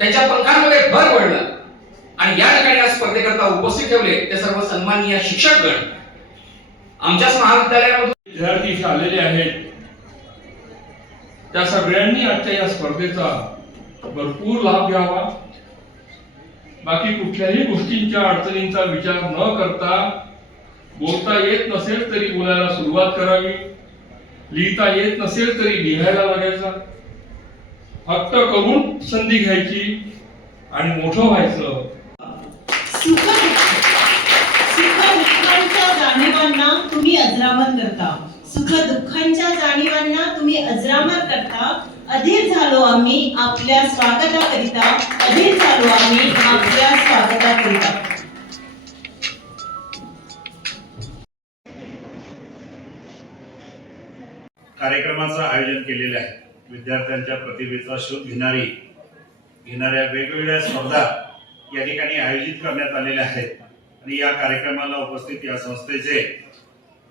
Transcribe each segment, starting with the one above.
त्यांच्या पंखांमध्ये भर पडला आणि या ठिकाणी आज स्पर्धेकरता उपस्थित ठेवले ते सर्व सन्माननीय शिक्षकगण आमच्याच महाविद्यालयामधून विद्यार्थी इथे आलेले आहेत। त्या सगळ्यांनी आजच्या या स्पर्धेचा भरपूर लाभ घ्यावा। बाकी कुठल्याही गोष्टींच्या अडचणींचा विचार न करता बोलता येत नसेल तरी बोलायला सुरुवात करावी, लिहिता येत नसेल तरी लिहायला लागायचा, हट्ट करून संधी घ्यायची आणि मोठं व्हायचं। सुख-दुःखांच्या जाणीवांना तुम्ही अजरामर करता, सुख-दुःखांच्या जाणीवांना तुम्ही अजरामर करता। अधीर झालो आम्ही आपल्या स्वागताकरिता, अधीर झालो आम्ही आपल्या स्वागताकरिता। कार्यक्रमाचं आयोजन केलेले आहे। विद्यार्थ्यांच्या प्रतिभेचा शोध घेणाऱ्या वेगवेगळ्या स्पर्धा या ठिकाणी आयोजित करण्यात आलेल्या आहेत आणि या कार्यक्रमाला उपस्थित या संस्थेचे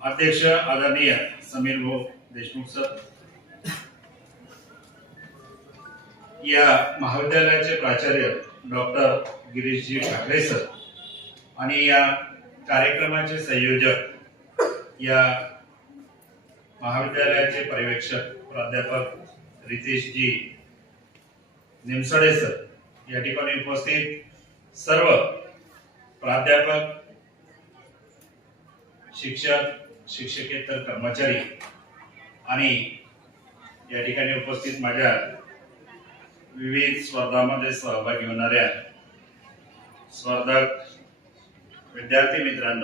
अध्यक्ष आदरणीय समीर भाऊ देशमुख सर, या महाविद्यालयाचे प्राचार्य डॉक्टर गिरीशजी ठाकरे सर आणि या कार्यक्रमाचे संयोजक या महाविद्यालयाचे पर्यवेक्षक प्राध्यापक रितेशजी निमसडे सर, या ठिकाणी उपस्थित सर्व प्राध्यापक, शिक्षक, शिक्षकेतर कर्मचारी आणि या ठिकाणी उपस्थित माझ्या विविध स्पर्धांमध्ये सहभागी होणाऱ्या स्पर्धक विद्यार्थी मित्रांनो,